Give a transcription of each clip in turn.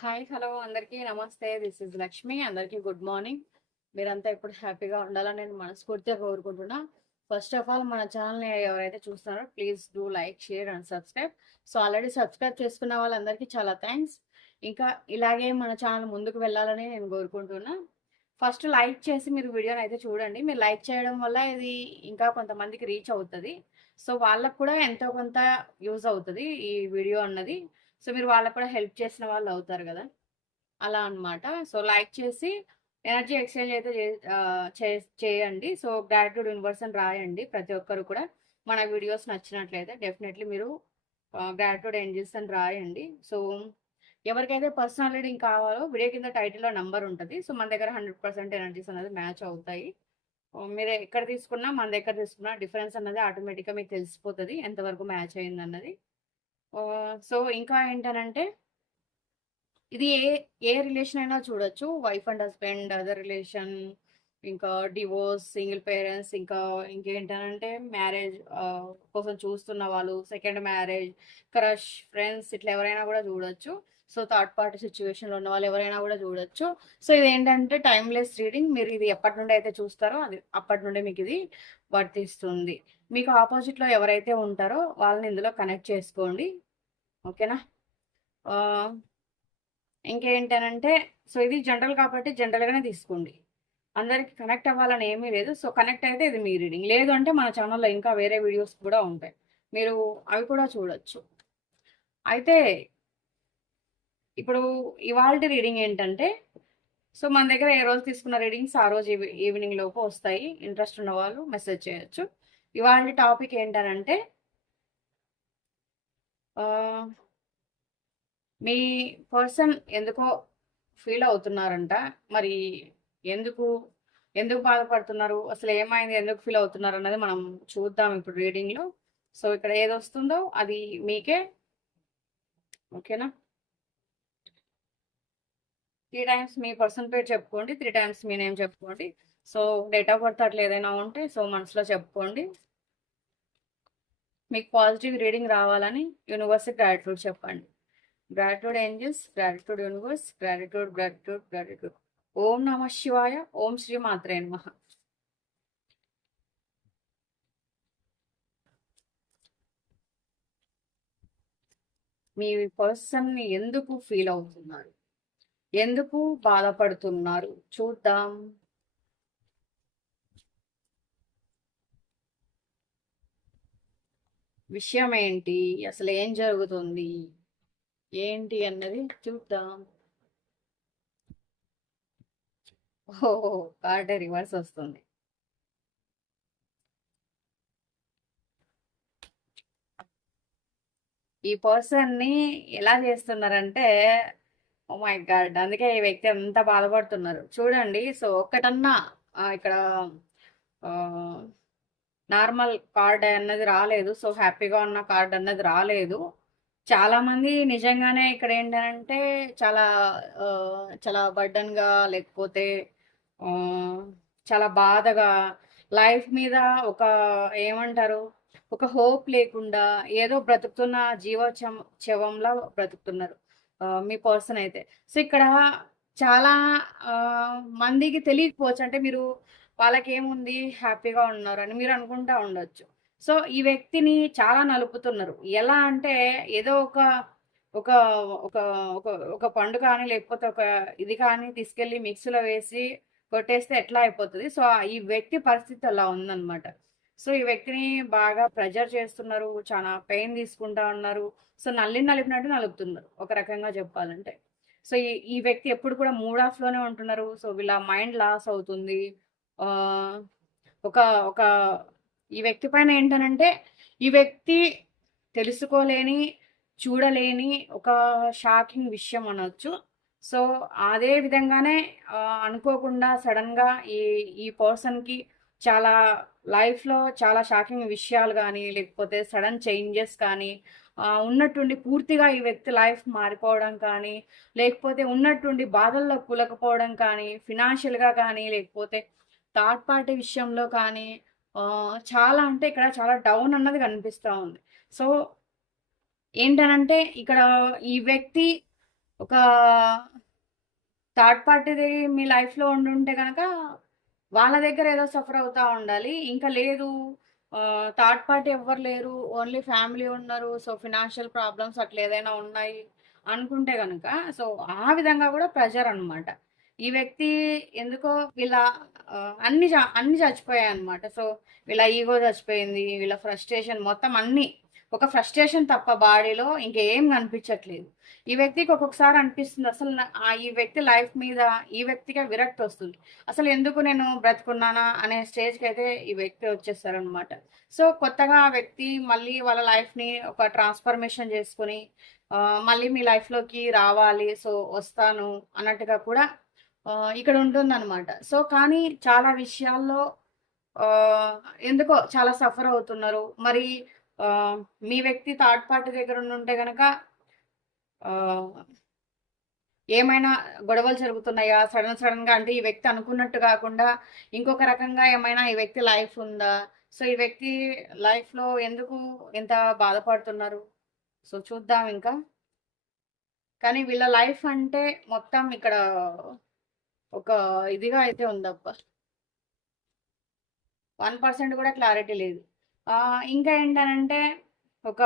Hi hello అందరికీ నమస్తే. This is Lakshmi అందరికీ గుడ్ మార్నింగ్ మీరంతా ఎప్పుడు హ్యాపీగా ఉండాలని నేను మనస్ఫూర్తిగా కోరుకుంటున్నా. ఫస్ట్ ఆఫ్ ఆల్ మన ఛానల్ని ఎవరైతే చూస్తున్నారో please do like share and subscribe so already subscribe చేసుకున్న వాళ్ళందరికీ చాలా థ్యాంక్స్ ఇంకా ఇలాగే మన ఛానల్ ముందుకు వెళ్ళాలని నేను కోరుకుంటున్నా. ఫస్ట్ లైక్ చేసి మీరు వీడియోని అయితే చూడండి. మీరు లైక్ చేయడం వల్ల ఇది ఇంకా కొంతమందికి రీచ్ అవుతుంది. సో వాళ్ళకు కూడా ఎంతో కొంత యూజ్ అవుతుంది ఈ వీడియో అన్నది. సో మీరు వాళ్ళకు కూడా హెల్ప్ చేసిన వాళ్ళు అవుతారు కదా! అలా అన్నమాట. సో లైక్ చేసి ఎనర్జీ ఎక్స్చేంజ్ అయితే చే- చే- చేయండి. సో గ్రాటిట్యూడ్ యూనివర్స్ అని రాయండి ప్రతి ఒక్కరు కూడా. మన వీడియోస్ నచ్చినట్లయితే డెఫినెట్లీ మీరు గ్రాటిట్యూడ్ ఏంజిల్స్ అని రాయండి. సో ఎవరికైతే పర్సనల్ రీడింగ్ కావాలో వీడియో కింద టైటిల్లో నంబర్ ఉంటుంది. సో మన దగ్గర హండ్రెడ్ పర్సెంట్ ఎనర్జీస్ అనేది మ్యాచ్ అవుతాయి. మీరు ఎక్కడ తీసుకున్నా మన దగ్గర తీసుకున్నా డిఫరెన్స్ అన్నది ఆటోమేటిక్గా మీకు తెలిసిపోతుంది. ఎంతవరకు మ్యాచ్ అయింది అన్నది సో ఇంకా ఏంటనంటే ఇది ఏ ఏ రిలేషన్ అయినా చూడొచ్చు. Wife and husband other relation ఇంకా డివోర్స్ సింగిల్ పేరెంట్స్ ఇంకా ఇంకేంటనంటే మ్యారేజ్ కోసం చూస్తున్న వాళ్ళు సెకండ్ మ్యారేజ్ క్రష్ ఫ్రెండ్స్ ఇట్లా ఎవరైనా కూడా చూడొచ్చు. సో థర్డ్ పార్టీ సిచ్యువేషన్లో ఉన్న వాళ్ళు ఎవరైనా కూడా చూడొచ్చు. సో ఇది ఏంటంటే టైమ్లెస్ రీడింగ్ మీరు ఇది ఎప్పటి నుండి అయితే చూస్తారో అది అప్పటి నుండి మీకు ఇది వర్తిస్తుంది. మీకు ఆపోజిట్లో ఎవరైతే ఉంటారో వాళ్ళని ఇందులో కనెక్ట్ చేసుకోండి. ఓకేనా? ఇంకేంటనంటే సో ఇది జనరల్ కాబట్టి జనరల్గానే తీసుకోండి. అందరికి కనెక్ట్ అవ్వాలని ఏమీ లేదు. సో కనెక్ట్ అయితే ఇది మీ రీడింగ్. లేదు అంటే మన ఛానల్లో ఇంకా వేరే వీడియోస్ కూడా ఉంటాయి. మీరు అవి కూడా చూడొచ్చు. అయితే ఇప్పుడు ఇవాళ రీడింగ్ ఏంటంటే సో మన దగ్గర ఏ రోజు తీసుకున్న రీడింగ్స్ ఆ రోజు ఈవినింగ్ లోపు వస్తాయి. ఇంట్రెస్ట్ ఉన్న వాళ్ళు మెసేజ్ చేయొచ్చు. ఇవాళ టాపిక్ ఏంటనంటే మీ పర్సన్ ఎందుకో ఫీల్ అవుతున్నారంట. మరి ఎందుకు ఎందుకు బాధపడుతున్నారు? అసలు ఏమైంది? ఎందుకు ఫీల్ అవుతున్నారు? అన్నది మనం చూద్దాం ఇప్పుడు రీడింగ్లో. సో ఇక్కడ ఏది వస్తుందో అది మీకే. ఓకేనా? త్రీ టైమ్స్ మీ పర్సన్ పేరు చెప్పుకోండి త్రీ టైమ్స్ మీ నేమ్ చెప్పుకోండి. సో డేట్ ఆఫ్ బర్త్ అట్లా ఏదైనా ఉంటే సో మనసులో చెప్పుకోండి. మీకు పాజిటివ్ రీడింగ్ రావాలని యూనివర్స్ గ్రాటిట్యూడ్ చెప్పండి. Gratitude angels gratitude universe gratitude gratitude gratitude ఓం నమ శివాయ ఓం శ్రీ మాత్రే నమ. మీ పర్సన్ని ఎందుకు ఫీల్ అవుతున్నారు? ఎందుకు బాధపడుతున్నారు? చూద్దాం. విషయం ఏంటి? అసలు ఏం జరుగుతుంది? ఏంటి అన్నది చూద్దాం. ఓ కార్డ్ రివర్స్ వస్తుంది. ఈ పర్సన్ని ఎలా చేస్తున్నారంటే ఓ మై గాడ్. అందుకే ఈ వ్యక్తి ఎంత బాధపడుతున్నారు. చూడండి సో ఒక్కటన్నా ఇక్కడ నార్మల్ కార్డ్ అన్నది రాలేదు. సో హ్యాపీగా ఉన్న కార్డ్ అన్నది రాలేదు. చాలా మంది నిజంగానే ఇక్కడ ఏంటంటే చాలా చాలా బర్డన్గా లేకపోతే చాలా బాధగా లైఫ్ మీద ఒక ఏమంటారు ఒక హోప్ లేకుండా ఏదో బ్రతుకుతున్న జీవ చవంలా బ్రతుకుతున్నారు. మీ పర్సన్ అయితే. సో ఇక్కడ చాలా ఆ, మందికి తెలియకపోవచ్చు. అంటే మీరు వాళ్ళకి ఏముంది హ్యాపీగా ఉన్నారు అని మీరు అనుకుంటా ఉండొచ్చు. సో ఈ వ్యక్తిని చాలా నలుపుతున్నారు. ఎలా అంటే ఏదో ఒక ఒక ఒక ఒక ఒక పండు కానీ లేకపోతే ఒక ఇది కానీ తీసుకెళ్ళి మిక్సీలో వేసి కొట్టేస్తే ఎట్లా అయిపోతుంది? సో ఈ వ్యక్తి పరిస్థితి అలా ఉందన్నమాట. సో ఈ వ్యక్తిని బాగా ప్రెజర్ చేస్తున్నారు చాలా పెయిన్ తీసుకుంటా ఉన్నారు. సో నల్లి నలిపినట్టు నలుపుతున్నారు ఒక రకంగా చెప్పాలంటే. సో ఈ ఈ వ్యక్తి ఎప్పుడు కూడా మూడ్ ఆఫ్లోనే ఉంటున్నారు. సో వీళ్ళ మైండ్ లాస్ అవుతుంది. ఒక ఒక ఈ వ్యక్తి పైన ఏంటనంటే ఈ వ్యక్తి తెలుసుకోలేని చూడలేని ఒక షాకింగ్ విషయం అనొచ్చు. సో అదే విధంగానే అనుకోకుండా సడన్గా ఈ ఈ పర్సన్కి చాలా లైఫ్లో చాలా షాకింగ్ విషయాలు కానీ లేకపోతే సడన్ చేంజెస్ కానీ ఉన్నట్టుండి పూర్తిగా ఈ వ్యక్తి లైఫ్ మారిపోవడం కానీ లేకపోతే ఉన్నట్టుండి బాధల్లో కూలకపోవడం కానీ ఫినాన్షియల్గా కానీ లేకపోతే థర్డ్ పార్టీ విషయంలో కానీ చాలా అంటే ఇక్కడ చాలా డౌన్ అన్నది కనిపిస్తూ ఉంది. సో ఏంటనంటే ఇక్కడ ఈ వ్యక్తి ఒక థర్డ్ పార్టీది మీ లైఫ్‌లో ఉండుంటే కనుక వాళ్ళ దగ్గర ఏదో సఫర్ అవుతా ఉండాలి. ఇంకా లేదు థర్డ్ పార్టీ ఎవ్వరు లేరు. ఓన్లీ ఫ్యామిలీ ఉన్నారు. సో, ఫినాన్షియల్ ప్రాబ్లమ్స్ అట్లా ఏదైనా ఉన్నాయి అనుకుంటే కనుక సో, ఆ విధంగా కూడా ప్రెషర్ అనమాట. ఈ వ్యక్తి ఎందుకో వీళ్ళ అన్ని అన్ని చచ్చిపోయాయి అనమాట సో, వీళ్ళ ఈగో చచ్చిపోయింది. వీళ్ళ ఫ్రస్ట్రేషన్ మొత్తం అన్నీ. ఒక ఫ్రస్ట్రేషన్ తప్ప బాడీలో ఇంకేం కనిపించట్లేదు. ఈ వ్యక్తికి ఒక్కొక్కసారి అనిపిస్తుంది అసలు ఈ వ్యక్తి లైఫ్ మీద ఈ వ్యక్తిగా విరక్తి వస్తుంది అసలు ఎందుకు నేను బ్రతుకున్నానా అనే స్టేజ్కి అయితే ఈ వ్యక్తి వచ్చేసారనమాట. సో, కొత్తగా ఆ వ్యక్తి మళ్ళీ వాళ్ళ లైఫ్‌ని ఒక ట్రాన్స్‌ఫర్మేషన్ చేసుకొని మళ్ళీ మీ లైఫ్‌లోకి రావాలి. సో, వస్తాను అన్నట్టుగా కూడా ఇక్కడ ఉంటుందనమాట. సో, కానీ చాలా విషయాల్లో ఎందుకో చాలా సఫర్ అవుతున్నారు. మరి మీ వ్యక్తి థర్డ్ పార్టీ దగ్గర ఉంటే కనుక ఏమైనా గొడవలు జరుగుతున్నాయా? సడన్ సడన్గా అంటే ఈ వ్యక్తి అనుకున్నట్టు కాకుండా ఇంకొక రకంగా ఏమైనా ఈ వ్యక్తి లైఫ్ ఉందా? సో, ఈ వ్యక్తి లైఫ్‌లో ఎందుకు ఎంత బాధపడుతున్నారు? సో, చూద్దాం ఇంకా. కానీ వీళ్ళ లైఫ్ అంటే మొత్తం ఇక్కడ ఒక ఇదిగా అయితే ఉందబ్బా! వన్ పర్సెంట్ కూడా క్లారిటీ లేదు. ఇంకా ఏంటనంటే ఒక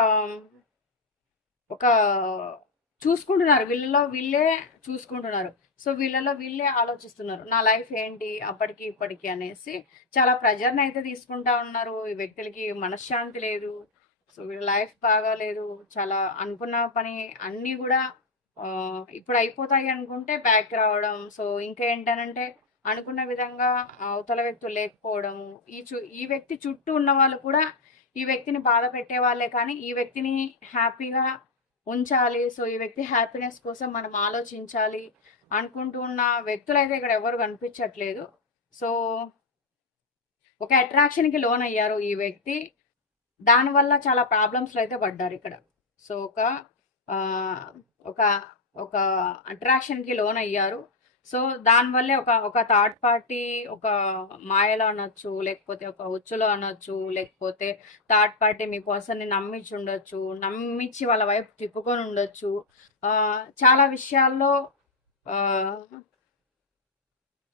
ఒక చూసుకుంటున్నారు. వీళ్ళలో వీళ్ళే చూసుకుంటున్నారు. సో, వీళ్ళలో వీళ్ళే ఆలోచిస్తున్నారు. నా లైఫ్ ఏంటి అప్పటికి, ఇప్పటికి అనేసి చాలా ప్రెషర్‌నయితే తీసుకుంటా ఉన్నారు. ఈ వ్యక్తులకి మనశ్శాంతి లేదు. సో, వీళ్ళ లైఫ్ బాగాలేదు. చాలా అనుకున్న పని అన్నీ కూడా ఇప్పుడు అయిపోతాయి అనుకుంటే బ్యాక్ రావడం. సో, ఇంకా ఏంటనంటే అనుకున్న విధంగా అవతల వ్యక్తులు లేకపోవడము. ఈ చు ఈ వ్యక్తి చుట్టూ ఉన్న వాళ్ళు కూడా ఈ వ్యక్తిని బాధ పెట్టేవాళ్ళే కానీ, ఈ వ్యక్తిని హ్యాపీగా ఉంచాలి. సో, ఈ వ్యక్తి హ్యాపీనెస్ కోసం మనం ఆలోచించాలి అనుకుంటూ ఉన్న అయితే ఇక్కడ ఎవరు కనిపించట్లేదు. సో ఒక అట్రాక్షన్‌కి లోన్ అయ్యారు ఈ వ్యక్తి. దానివల్ల చాలా ప్రాబ్లమ్స్‌లో అయితే పడ్డారు ఇక్కడ సో, ఒక ఒక ఒక అట్రాక్షన్‌కి లోనయ్యారు. సో, దానివల్లే ఒక ఒక థర్డ్ పార్టీ ఒక మాయలో అనొచ్చు, లేకపోతే ఒక ఉచ్చులో అనొచ్చు, లేకపోతే థర్డ్ పార్టీ మీ పర్సన్‌ని నమ్మించి ఉండొచ్చు నమ్మించి వాళ్ళ వైపు తిప్పుకొని ఉండొచ్చు. చాలా విషయాల్లో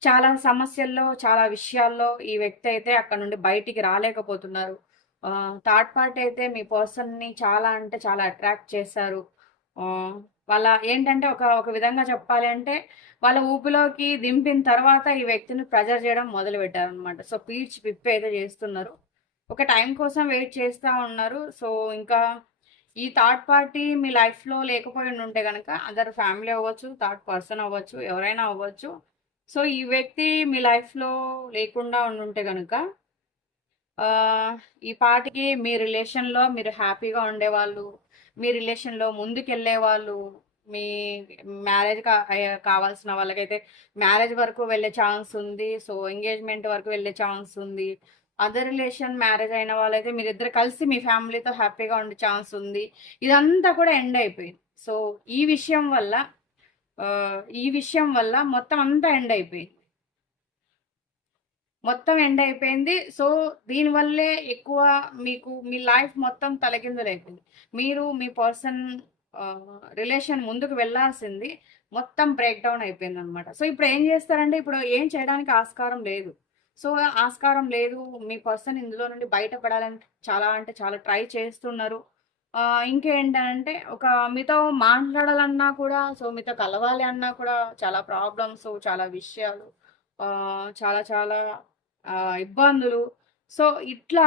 చాలా సమస్యల్లో, చాలా విషయాల్లో ఈ వ్యక్తి అయితే అక్కడ నుండి బయటికి రాలేకపోతున్నారు. థర్డ్ పార్టీ అయితే మీ పర్సన్‌ని చాలా అంటే చాలా అట్రాక్ట్ చేశారు. వాళ్ళ ఏంటంటే ఒక ఒక విధంగా చెప్పాలి అంటే వాళ్ళ ఊపిలోకి దింపిన తర్వాత ఈ వ్యక్తిని ప్రెజర్ చేయడం మొదలు పెట్టారనమాట సో, పీడ్చి పిప్పి అయితే చేస్తున్నారు. ఒక టైం కోసం వెయిట్ చేస్తూ ఉన్నారు. సో, ఇంకా ఈ థర్డ్ పార్టీ మీ లైఫ్‌లో లేకపోయి ఉంటే కనుక అదర్ ఫ్యామిలీ అవ్వచ్చు, థర్డ్ పర్సన్ అవ్వచ్చు, ఎవరైనా అవ్వచ్చు. సో, ఈ వ్యక్తి మీ లైఫ్‌లో లేకుండా ఉండుంటే కనుక ఈ పాటికి మీ రిలేషన్‌లో మీరు హ్యాపీగా ఉండేవాళ్ళు. మీ రిలేషన్‌లో ముందుకెళ్ళే వాళ్ళు మీ మ్యారేజ్ కా కావాల్సిన వాళ్ళకైతే మ్యారేజ్ వరకు వెళ్ళే ఛాన్స్ ఉంది. సో, ఎంగేజ్‌మెంట్ వరకు వెళ్ళే ఛాన్స్ ఉంది. అదర్ రిలేషన్ మ్యారేజ్ అయిన వాళ్ళైతే మీరిద్దరు కలిసి మీ ఫ్యామిలీతో హ్యాపీగా ఉండే ఛాన్స్ ఉంది. ఇదంతా కూడా ఎండ్ అయిపోయింది. సో, ఈ విషయం వల్ల ఈ విషయం వల్ల మొత్తం అంతా ఎండ్ అయిపోయింది. మొత్తం ఎండ్ అయిపోయింది. సో, దీనివల్లే ఎక్కువ మీకు మీ లైఫ్ మొత్తం తలకిందులైపోయింది. మీరు మీ పర్సన్ రిలేషన్ ముందుకు వెళ్ళాల్సింది మొత్తం బ్రేక్ డౌన్ అయిపోయిందనమాట. సో, ఇప్పుడు ఏం చేస్తారంటే ఇప్పుడు ఏం చేయడానికి ఆస్కారం లేదు. సో, ఆస్కారం లేదు. మీ పర్సన్ ఇందులో నుండి బయటపడాలని చాలా అంటే చాలా ట్రై చేస్తున్నారు. ఇంకేంటంటే ఒక మీతో మాట్లాడాలన్నా కూడా సో, మీతో కలవాలి అన్నా కూడా చాలా ప్రాబ్లమ్స్, చాలా విషయాలు చాలా చాలా ఇబ్బందులు. సో, ఇట్లా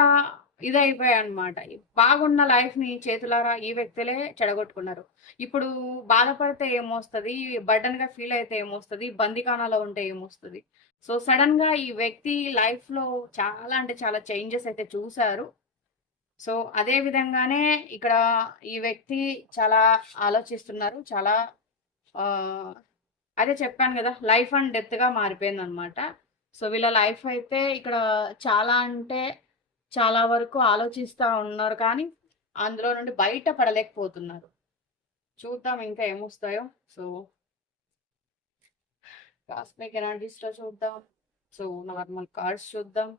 ఇదయిపోయాయన్నమాట. బాగున్న లైఫ్‌ని చేతులారా ఈ వ్యక్తులే చెడగొట్టుకున్నారు. ఇప్పుడు బాధపడితే ఏమొస్తుంది బర్డెన్‌గా ఫీల్ అయితే ఏమొస్తుంది బందికానాలో ఉంటే ఏమొస్తుంది సో, సడెన్‌గా ఈ వ్యక్తి లైఫ్‌లో చాలా అంటే చాలా చేంజెస్ అయితే చూశారు సో, అదే విధంగానే ఇక్కడ ఈ వ్యక్తి చాలా ఆలోచిస్తున్నారు. చాలా అదే చెప్పాను కదా లైఫ్ అండ్ డెత్‌గా మారిపోయిందనమాట. సో, వీళ్ళ లైఫ్ అయితే ఇక్కడ చాలా అంటే చాలా వరకు ఆలోచిస్తూ ఉన్నారు కానీ, అందులో నుండి బయట పడలేకపోతున్నారు. చూద్దాం ఇంకా ఏమొస్తాయో. సో కాస్మిక్ ఎనర్జీస్‌లో చూద్దాం. సో, నార్మల్ కార్డ్స్ చూద్దాం.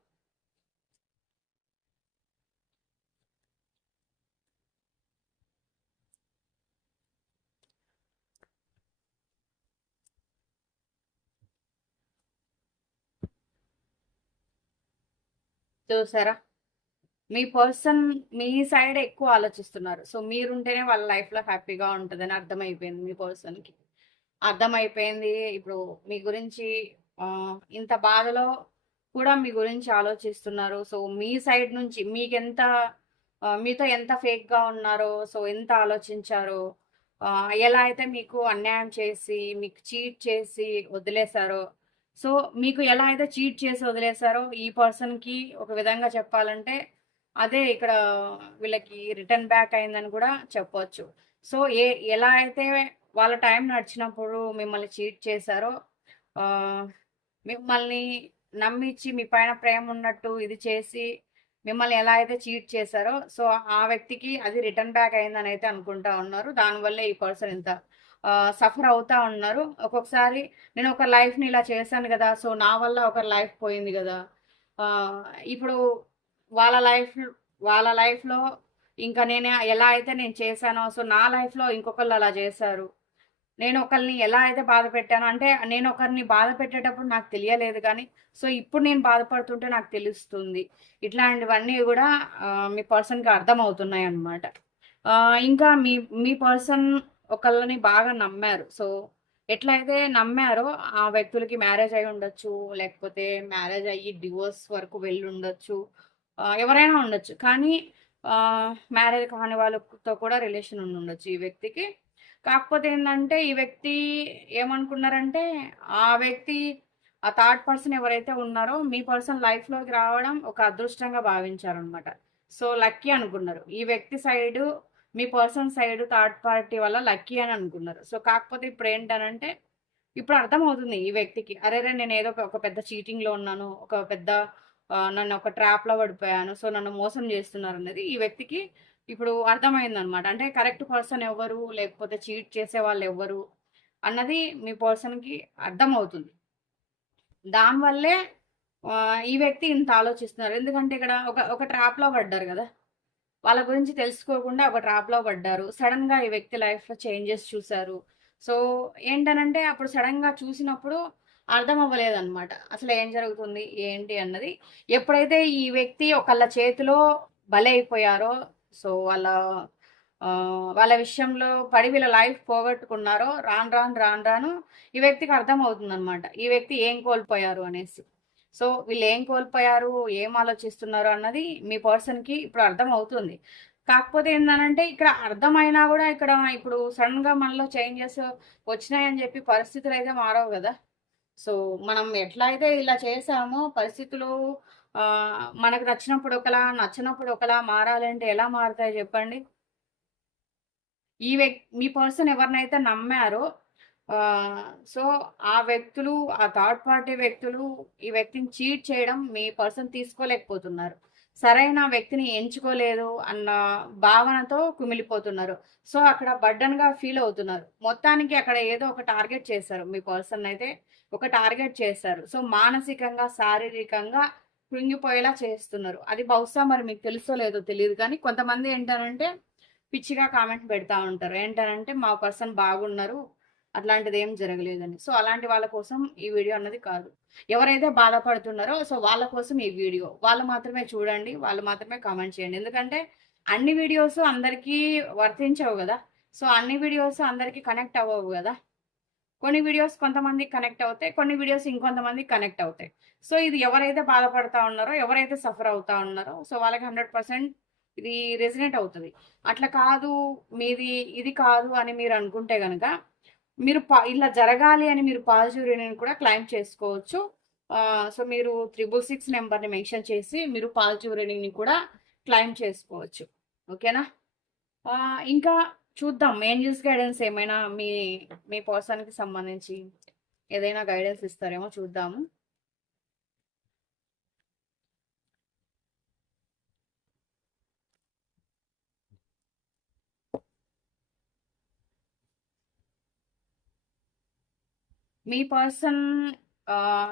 చూసారా? మీ పర్సన్ మీ సైడ్ ఎక్కువ ఆలోచిస్తున్నారు. సో మీరుంటేనే వాళ్ళ లైఫ్లో హ్యాపీగా ఉంటుందని అర్థమైపోయింది మీ పర్సన్కి. అర్థమైపోయింది ఇప్పుడు మీ గురించి ఇంత బాధలో కూడా మీ గురించి ఆలోచిస్తున్నారు. సో మీ సైడ్ నుంచి మీకు ఎంత మీతో ఎంత ఫేక్గా ఉన్నారో సో ఎంత ఆలోచించారో ఎలా అయితే మీకు అన్యాయం చేసి మీకు చీట్ చేసి వదిలేశారో సో మీకు ఎలా అయితే చీట్ చేసి వదిలేశారో ఈ పర్సన్కి ఒక విధంగా చెప్పాలంటే అదే ఇక్కడ వీళ్ళకి రిటర్న్ బ్యాక్ అయిందని కూడా చెప్పొచ్చు. సో ఏ ఎలా అయితే వాళ్ళ టైం నడిచినప్పుడు మిమ్మల్ని చీట్ చేశారో మిమ్మల్ని నమ్మించి మీ పైన ప్రేమ ఉన్నట్టు ఇది చేసి మిమ్మల్ని ఎలా అయితే చీట్ చేశారో సో ఆ వ్యక్తికి అది రిటర్న్ బ్యాక్ అయిందని అయితే అనుకుంటా ఉన్నారు. దానివల్లే ఈ పర్సన్ ఇంత సఫర్ అవుతా ఉన్నారు. ఒక్కొక్కసారి నేను ఒక లైఫ్ని ఇలా చేశాను కదా సో నా వల్ల ఒక లైఫ్ పోయింది కదా. ఇప్పుడు వాళ్ళ లైఫ్ వాళ్ళ లైఫ్లో ఇంకా నేను ఎలా అయితే నేను చేశానో సో నా లైఫ్లో ఇంకొకళ్ళు అలా చేశారు. నేను ఒకరిని ఎలా అయితే బాధ పెట్టాను అంటే నేను ఒకరిని బాధ పెట్టేటప్పుడు నాకు తెలియలేదు కానీ సో ఇప్పుడు నేను బాధపడుతుంటే నాకు తెలుస్తుంది. ఇట్లాంటివన్నీ కూడా మీ పర్సన్కి అర్థమవుతున్నాయి అన్నమాట ఇంకా మీ మీ పర్సన్ ఒకళ్ళని బాగా నమ్మారు. సో ఎట్లయితే నమ్మారో ఆ వ్యక్తులకి మ్యారేజ్ అయి ఉండొచ్చు లేకపోతే మ్యారేజ్ అయ్యి డివోర్స్ వరకు వెళ్ళి ఉండొచ్చు ఎవరైనా ఉండొచ్చు. కానీ మ్యారేజ్ కాని వాళ్ళతో కూడా రిలేషన్ ఉండి ఉండొచ్చు ఈ వ్యక్తికి. కాకపోతే ఏంటంటే ఈ వ్యక్తి ఏమనుకున్నారంటే ఆ వ్యక్తి ఆ థర్డ్ పర్సన్ ఎవరైతే ఉన్నారో మీ పర్సన్ లైఫ్లోకి రావడం ఒక అదృష్టంగా భావించారనమాట. సో లక్కీ అనుకున్నారు. ఈ వ్యక్తి సైడు మీ పర్సన్ సైడ్ థర్డ్ పార్టీ వల్ల లక్కీ అని అనుకున్నారు. సో కాకపోతే ఇప్పుడు ఏంటనంటే ఇప్పుడు అర్థమవుతుంది ఈ వ్యక్తికి. అరే రే నేను ఏదో ఒక- పెద్ద చీటింగ్లో ఉన్నాను ఒక పెద్ద నన్ను ఒక ట్రాప్లో పడిపోయాను సో నన్ను మోసం చేస్తున్నారు అనేది ఈ వ్యక్తికి ఇప్పుడు అర్థమైంది అనమాట అంటే కరెక్ట్ పర్సన్ ఎవరు లేకపోతే చీట్ చేసే వాళ్ళు ఎవరు అన్నది మీ పర్సన్కి అర్థమవుతుంది. దానివల్లే ఈ వ్యక్తి ఇంత ఆలోచిస్తున్నారు. ఎందుకంటే ఇక్కడ ఒక ఒక ట్రాప్లో పడ్డారు కదా. వాళ్ళ గురించి తెలుసుకోకుండా ఒక ట్రాప్లో పడ్డారు. సడన్గా ఈ వ్యక్తి లైఫ్లో చేంజెస్ చూశారు. సో ఏంటనంటే అప్పుడు సడన్గా చూసినప్పుడు అర్థం అవ్వలేదన్నమాట. అసలు ఏం జరుగుతుంది? ఏంటి అన్నది. ఎప్పుడైతే ఈ వ్యక్తి ఒకళ్ళ చేతిలో బలైపోయారో సో వాళ్ళ వాళ్ళ విషయంలో పడి వీళ్ళ లైఫ్ పోగొట్టుకున్నారో రాను రాను రాను రాను ఈ వ్యక్తికి అర్థం అవుతుంది అనమాట ఈ వ్యక్తి ఏం కోల్పోయారు అనేసి. సో వీళ్ళు ఏం కోల్పోయారు? ఏం ఆలోచిస్తున్నారు? అన్నది మీ పర్సన్కి ఇప్పుడు అర్థం అవుతుంది కాకపోతే ఏంటంటే ఇక్కడ అర్థమైనా కూడా ఇక్కడ ఇప్పుడు సడన్గా మనలో చేంజెస్ వచ్చినాయని చెప్పి పరిస్థితులు అయితే మారవు కదా. సో మనం ఎట్లా అయితే ఇలా చేసామో పరిస్థితులు మనకు నచ్చినప్పుడు ఒకలా నచ్చినప్పుడు ఒకలా మారాలంటే ఎలా మారుతాయి చెప్పండి? ఈ వ్యక్తి మీ పర్సన్ ఎవరినైతే నమ్మారో సో ఆ వ్యక్తులు ఆ థర్డ్ పార్టీ వ్యక్తులు ఈ వ్యక్తిని చీట్ చేయడం మీ పర్సన్ తీసుకోలేకపోతున్నారు. సరైన వ్యక్తిని ఎంచుకోలేదు అన్న భావనతో కుమిలిపోతున్నారు. సో అక్కడ burden గా ఫీల్ అవుతున్నారు. మొత్తానికి అక్కడ ఏదో ఒక టార్గెట్ చేశారు మీ పర్సన్ అయితే ఒక టార్గెట్ చేశారు. సో మానసికంగా శారీరకంగా కృంగిపోయేలా చేస్తున్నారు. అది బహుశా మరి మీకు తెలుసో లేదో తెలియదు కానీ కొంతమంది ఏంటనంటే పిచ్చిగా కామెంట్ పెడతా ఉంటారు. ఏంటనంటే మా పర్సన్ బాగున్నారు అట్లాంటిది ఏం జరగలేదండి. సో అలాంటి వాళ్ళ కోసం ఈ వీడియో అన్నది కాదు. ఎవరైతే బాధపడుతున్నారో సో వాళ్ళ కోసం ఈ వీడియో. వాళ్ళు మాత్రమే చూడండి వాళ్ళు మాత్రమే కామెంట్ చేయండి. ఎందుకంటే అన్ని వీడియోస్ అందరికీ వర్తించవు కదా. సో అన్ని వీడియోస్ అందరికీ కనెక్ట్ అవ్వవు కదా. కొన్ని వీడియోస్ కొంతమంది కనెక్ట్ అవుతాయి కొన్ని వీడియోస్ ఇంకొంతమంది కనెక్ట్ అవుతాయి. సో ఇది ఎవరైతే బాధపడతా ఉన్నారో ఎవరైతే సఫర్ అవుతా ఉన్నారో సో వాళ్ళకి హండ్రెడ్ పర్సెంట్ ఇది రెసినేట్ అవుతుంది. అట్లా కాదు మీది ఇది కాదు అని మీరు అనుకుంటే కనుక మీరు పా- ఇలా జరగాలి అని మీరు పాజిటివ్ రీడింగ్ కూడా క్లైమ్ చేసుకోవచ్చు. సో మీరు త్రిబుల్ సిక్స్ నెంబర్ని మెన్షన్ చేసి మీరు పాజిటివ్ రీడింగ్ని కూడా క్లైమ్ చేసుకోవచ్చు. ఓకేనా? ఇంకా చూద్దాం. ఏంజల్స్ గైడెన్స్ ఏమైనా మీ మీ పర్సన్కి సంబంధించి ఏదైనా గైడెన్స్ ఇస్తారేమో చూద్దాము. మీ పర్సన్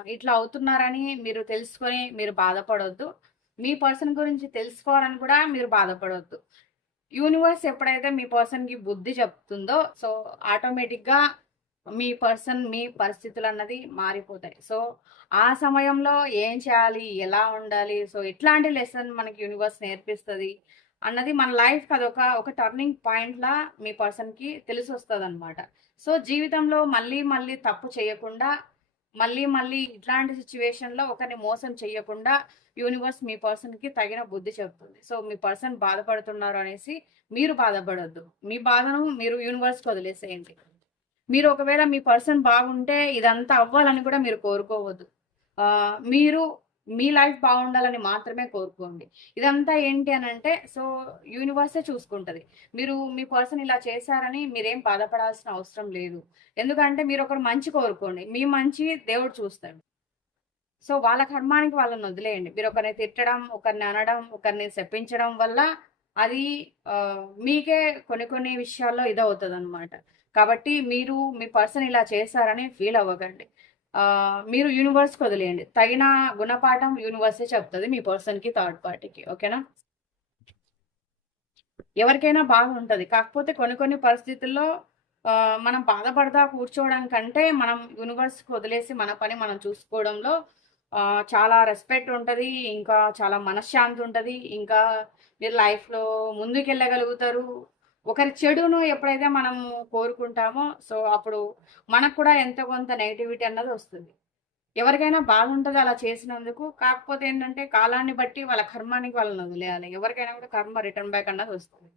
ఇట్లా అవుతున్నారని మీరు తెలుసుకొని మీరు బాధపడవద్దు మీ పర్సన్ గురించి తెలుసుకోవాలని కూడా మీరు బాధపడవద్దు యూనివర్స్ ఎప్పుడైతే మీ పర్సన్కి బుద్ధి చెప్తుందో సో ఆటోమేటిక్గా మీ పర్సన్ మీ పరిస్థితులు అన్నది మారిపోతాయి. సో ఆ సమయంలో ఏం చేయాలి? ఎలా ఉండాలి? సో ఇట్లాంటి లెసన్ మనకి యూనివర్స్ నేర్పిస్తుంది. అన్నది మన లైఫ్ అదొక ఒక టర్నింగ్ పాయింట్లా మీ పర్సన్కి తెలిసి వస్తుంది అనమాట సో జీవితంలో మళ్ళీ మళ్ళీ తప్పు చేయకుండా మళ్ళీ మళ్ళీ ఇట్లాంటి సిచ్యువేషన్లో ఒకరిని మోసం చేయకుండా యూనివర్స్ మీ పర్సన్కి తగిన బుద్ధి చెప్తుంది. సో మీ పర్సన్ బాధపడుతున్నారు అనేసి మీరు బాధపడొద్దు. మీ బాధను మీరు యూనివర్స్కి వదిలేసేయండి. మీరు ఒకవేళ మీ పర్సన్ బాగుంటే ఇదంతా అవ్వాలని కూడా మీరు కోరుకోవద్దు. మీరు మీ లైఫ్ బాగుండాలని మాత్రమే కోరుకోండి. ఇదంతా ఏంటి అని అంటే సో యూనివర్సే చూసుకుంటుంది. మీరు మీ పర్సన్ ఇలా చేశారని మీరేం బాధపడాల్సిన అవసరం లేదు. ఎందుకంటే మీరు ఒకరు మంచి కోరుకోండి. మీ మంచి దేవుడు చూస్తాడు. సో వాళ్ళ కర్మానికి వాళ్ళని వదిలేయండి. మీరు ఒకరిని తిట్టడం ఒకరిని అనడం ఒకరిని శప్పించడం వల్ల అది మీకే కొన్ని కొన్ని విషయాల్లో ఇదవుతుంది అనమాట కాబట్టి మీరు మీ పర్సన్ ఇలా చేశారని ఫీల్ అవ్వకండి. మీరు యూనివర్స్కి వదిలేయండి. తగిన గుణపాఠం యూనివర్సే చెప్తుంది మీ పర్సన్కి థర్డ్ పార్టీకి ఓకేనా? ఎవరికైనా బాగుంటుంది కాకపోతే కొన్ని కొన్ని పరిస్థితుల్లో మనం బాధపడతా కూర్చోవడం కంటే మనం యూనివర్స్కి వదిలేసి మన పని మనం చూసుకోవడంలో చాలా రెస్పెక్ట్ ఉంటుంది ఇంకా చాలా మనశ్శాంతి ఉంటుంది ఇంకా మీరు లైఫ్లో ముందుకెళ్ళగలుగుతారు. ఒకరి చెడును ఎప్పుడైతే మనము కోరుకుంటామో సో అప్పుడు మనకు కూడా ఎంత కొంత నెగిటివిటీ అన్నది వస్తుంది. ఎవరికైనా బాగుంటుంది అలా చేసినందుకు కాకపోతే ఏంటంటే కాలాన్ని బట్టి వాళ్ళ కర్మానికి వాళ్ళని వదిలేయాలి. ఎవరికైనా కూడా కర్మ రిటర్న్ బ్యాక్ అన్నది వస్తుంది.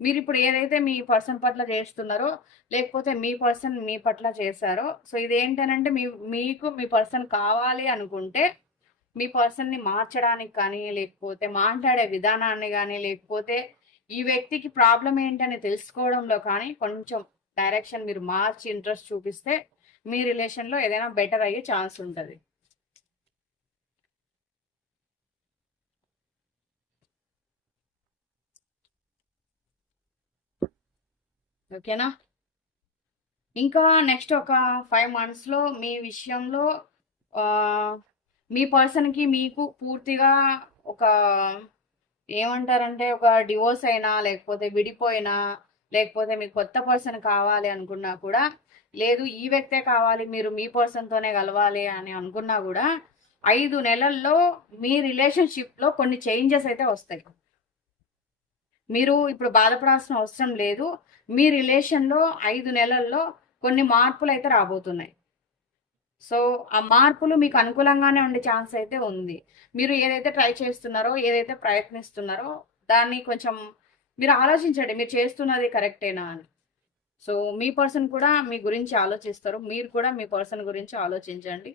మీరు ఇప్పుడు ఏదైతే మీ పర్సన్ పట్ల చేస్తున్నారో లేకపోతే మీ పర్సన్ మీ పట్ల చేశారో సో ఇది ఏంటనంటే మీ మీకు మీ పర్సన్ కావాలి అనుకుంటే మీ పర్సన్ని మార్చడానికి కానీ లేకపోతే మాట్లాడే విధానాన్ని కానీ లేకపోతే ఈ వ్యక్తికి ప్రాబ్లం ఏంటని తెలుసుకోవడంలో కానీ కొంచెం డైరెక్షన్ మీరు మార్చి ఇంట్రెస్ట్ చూపిస్తే మీ రిలేషన్లో ఏదైనా బెటర్ అయ్యే ఛాన్స్ ఉంటుంది. ఓకేనా? ఇంకా నెక్స్ట్ ఒక ఫైవ్ మంత్స్లో మీ విషయంలో మీ పర్సన్కి మీకు పూర్తిగా ఒక ఏమంటారంటే ఒక డివోర్స్ అయినా లేకపోతే విడిపోయినా లేకపోతే మీకు కొత్త పర్సన్ కావాలి అనుకున్నా కూడా లేదు ఈ వ్యక్తే కావాలి మీరు మీ పర్సన్తోనే కలవాలి అని అనుకున్నా కూడా ఐదు నెలల్లో మీ రిలేషన్షిప్లో కొన్ని చేంజెస్ అయితే వస్తాయి. మీరు ఇప్పుడు బాధపడాల్సిన అవసరం లేదు. మీ రిలేషన్లో ఐదు నెలల్లో కొన్ని మార్పులు అయితే రాబోతున్నాయి. సో ఆ మార్పులు మీకు అనుకూలంగానే ఉండే ఛాన్స్ అయితే ఉంది. మీరు ఏదైతే ట్రై చేస్తున్నారో ఏదైతే ప్రయత్నిస్తున్నారో దాన్ని కొంచెం మీరు ఆలోచించండి. మీరు చేస్తున్నది కరెక్టేనా అని. సో మీ పర్సన్ కూడా మీ గురించి ఆలోచిస్తారు. మీరు కూడా మీ పర్సన్ గురించి ఆలోచించండి.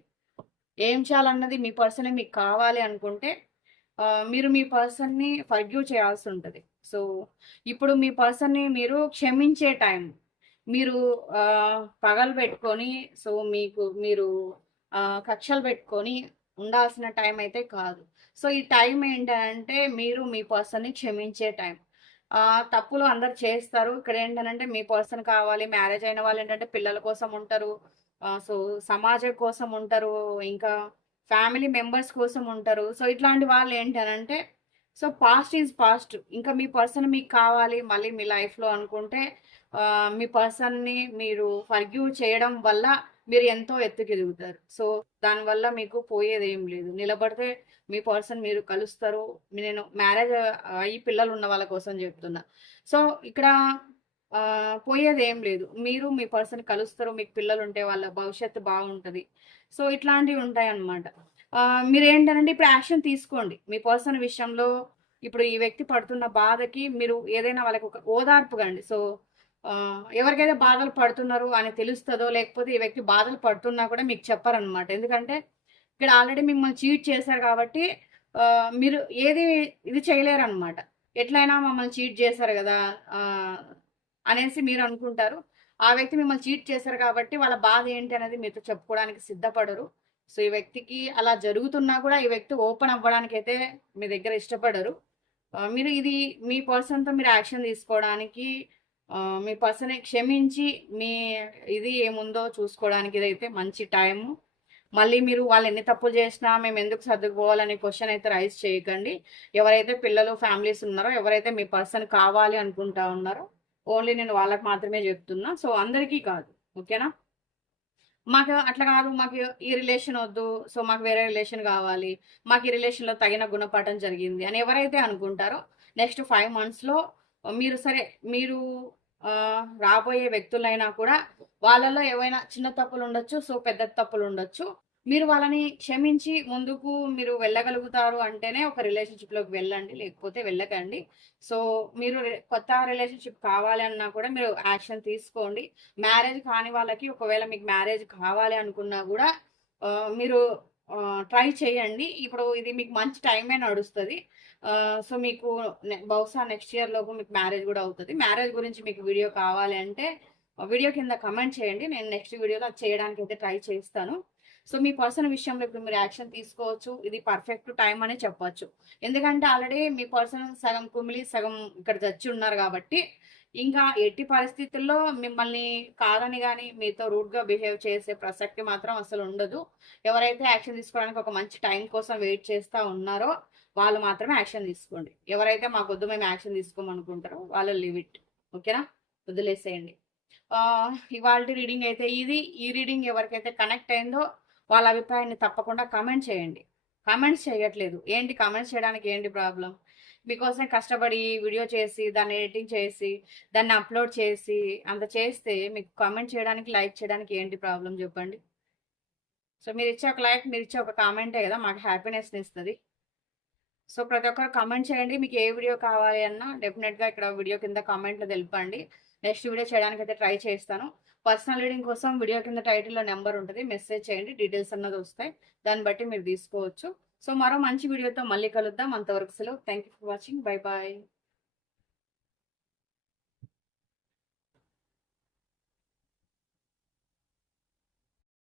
ఏం చేయాలన్నది మీ పర్సనే మీకు కావాలి అనుకుంటే మీరు మీ పర్సన్ని ఫర్గ్యూ చేయాల్సి ఉంటుంది. సో ఇప్పుడు మీ పర్సన్ని మీరు క్షమించే టైం మీరు పగలు పెట్టుకొని సో మీకు మీరు కక్షలు పెట్టుకొని ఉండాల్సిన టైం అయితే కాదు. సో ఈ టైం ఏంటంటే మీరు మీ పర్సన్ని క్షమించే టైం. తప్పులు అందరు చేస్తారు. ఇక్కడ ఏంటంటే మీ పర్సన్ కావాలి మ్యారేజ్ అయిన వాళ్ళు ఏంటంటే పిల్లల కోసం ఉంటారు. సో సమాజం కోసం ఉంటారు. ఇంకా ఫ్యామిలీ మెంబర్స్ కోసం ఉంటారు. సో ఇట్లాంటి వాళ్ళు ఏంటనంటే సో పాస్ట్ ఈజ్ పాస్ట్. ఇంకా మీ పర్సన్ మీకు కావాలి మళ్ళీ మీ లైఫ్లో అనుకుంటే మీ పర్సన్ని మీరు ఫర్గ్యూ చేయడం వల్ల మీరు ఎంతో ఎత్తుకెదుగుతారు. సో దానివల్ల మీకు పోయేది ఏం లేదు. నిలబడితే మీ పర్సన్ మీరు కలుస్తారు. నేను మ్యారేజ్ అయ్యి పిల్లలు ఉన్న వాళ్ళ కోసం చెప్తున్నా. సో ఇక్కడ పోయేది ఏం లేదు. మీరు మీ పర్సన్ కలుస్తారు. మీకు పిల్లలు ఉంటే వాళ్ళ భవిష్యత్తు బాగుంటుంది. సో ఇట్లాంటివి ఉంటాయి అన్నమాట మీరు ఏంటంటే ఇప్పుడు యాక్షన్ తీసుకోండి. మీ పర్సన్ విషయంలో ఇప్పుడు ఈ వ్యక్తి పడుతున్న బాధకి మీరు ఏదైనా వాళ్ళకి ఒక ఓదార్పుగా అండి సో ఎవరికైతే బాధలు పడుతున్నారు అని తెలుస్తుందో లేకపోతే ఈ వ్యక్తి బాధలు పడుతున్నా కూడా మీకు చెప్పారనమాట ఎందుకంటే ఇక్కడ ఆల్రెడీ మిమ్మల్ని చీట్ చేశారు కాబట్టి మీరు ఏది ఇది చేయలేరు అనమాట ఎట్లయినా మమ్మల్ని చీట్ చేశారు కదా అనేసి మీరు అనుకుంటారు. ఆ వ్యక్తి మిమ్మల్ని చీట్ చేశారు కాబట్టి వాళ్ళ బాధ ఏంటి అనేది మీతో చెప్పుకోవడానికి సిద్ధపడరు. సో ఈ వ్యక్తికి అలా జరుగుతున్నా కూడా ఈ వ్యక్తి ఓపెన్ అవ్వడానికి అయితే మీ దగ్గర ఇష్టపడరు. మీరు ఇది మీ పర్సన్తో మీరు యాక్షన్ తీసుకోవడానికి మీ పర్సన్ క్షమించి మీ ఇది ఏముందో చూసుకోవడానికి ఇదైతే మంచి టైము. మళ్ళీ మీరు వాళ్ళు ఎన్ని తప్పులు చేసినా మేము ఎందుకు సర్దుకుపోవాలనే క్వశ్చన్ అయితే రైజ్ చేయకండి. ఎవరైతే పిల్లలు ఫ్యామిలీస్ ఉన్నారో ఎవరైతే మీ పర్సన్ కావాలి అనుకుంటా ఉన్నారో ఓన్లీ నేను వాళ్ళకి మాత్రమే చెప్తున్నా. సో అందరికీ కాదు. ఓకేనా? మాకు అట్లా కాదు మాకు ఈ రిలేషన్ వద్దు సో మాకు వేరే రిలేషన్ కావాలి మాకు ఈ రిలేషన్లో తగిన గుణపాఠం జరిగింది అని ఎవరైతే అనుకుంటారో నెక్స్ట్ ఫైవ్ మంత్స్లో మీరు సరే మీరు రాబోయే వ్యక్తులైనా కూడా వాళ్ళలో ఏవైనా చిన్న తప్పులు ఉండొచ్చు సో పెద్ద తప్పులు ఉండొచ్చు. మీరు వాళ్ళని క్షమించి ముందుకు మీరు వెళ్ళగలుగుతారు అంటేనే ఒక రిలేషన్షిప్లోకి వెళ్ళండి లేకపోతే వెళ్ళకండి. సో మీరు కొత్త రిలేషన్షిప్ కావాలి అన్నా కూడా మీరు యాక్షన్ తీసుకోండి. మ్యారేజ్ కాని వాళ్ళకి ఒకవేళ మీకు మ్యారేజ్ కావాలి అనుకున్నా కూడా మీరు ట్రై చేయండి. ఇప్పుడు ఇది మీకు మంచి టైమే నడుస్తుంది. సో మీకు బహుశా నెక్స్ట్ ఇయర్ లోపు మీకు మ్యారేజ్ కూడా అవుతుంది. మ్యారేజ్ గురించి మీకు వీడియో కావాలి అంటే వీడియో కింద కమెంట్ చేయండి. నేను నెక్స్ట్ వీడియోలో అది చేయడానికి అయితే ట్రై చేస్తాను. సో మీ పర్సన్ విషయంలో ఇప్పుడు మీరు యాక్షన్ తీసుకోవచ్చు. ఇది పర్ఫెక్ట్ టైం అని చెప్పొచ్చు. ఎందుకంటే ఆల్రెడీ మీ పర్సన్ సగం కుమిలి సగం ఇక్కడ చచ్చి ఉన్నారు కాబట్టి ఇంకా ఎట్టి పరిస్థితుల్లో మిమ్మల్ని కాదని కానీ మీతో రూడ్గా బిహేవ్ చేసే ప్రసక్తి మాత్రం అసలు ఉండదు. ఎవరైతే యాక్షన్ తీసుకోవడానికి ఒక మంచి టైం కోసం వెయిట్ చేస్తూ ఉన్నారో వాళ్ళు మాత్రమే యాక్షన్ తీసుకోండి. ఎవరైతే మా వద్దు మేము యాక్షన్ తీసుకోమనుకుంటారో వాళ్ళు లివ్ ఇట్ ఓకేనా? వదిలేసేయండి. ఇవాళ రీడింగ్ అయితే ఇది. ఈ రీడింగ్ ఎవరికైతే కనెక్ట్ అయిందో వాళ్ళ అభిప్రాయాన్ని తప్పకుండా కమెంట్ చేయండి. కామెంట్స్ చేయట్లేదు. ఏంటి కామెంట్స్ చేయడానికి ఏంటి ప్రాబ్లం మీకోసం కష్టపడి వీడియో చేసి దాన్ని ఎడిటింగ్ చేసి దాన్ని అప్లోడ్ చేసి అంత చేస్తే మీకు కామెంట్ చేయడానికి లైక్ చేయడానికి ఏంటి ప్రాబ్లం చెప్పండి? సో మీరు ఇచ్చే ఒక లైక్ మీరు ఇచ్చే ఒక కామెంటే కదా మాకు హ్యాపీనెస్ని ఇస్తుంది. సో ప్రతి ఒక్కరు కామెంట్ చేయండి. మీకు ఏ వీడియో కావాలి అన్నా డెఫినెట్గా ఇక్కడ వీడియో కింద కామెంట్లో తెలిపండి. నెక్స్ట్ వీడియో చేయడానికి అయితే ట్రై చేస్తాను. పర్సనల్ రీడింగ్ కోసం వీడియో కింద టైటిల్లో నెంబర్ ఉంటుంది. మెసేజ్ చేయండి. డీటెయిల్స్ అన్నది వస్తాయి. దాన్ని బట్టి మీరు తీసుకోవచ్చు. సో మరో మంచి వీడియోతో మళ్ళీ కలుద్దాం. అంతవరకు సెలవు. Thank you for watching bye bye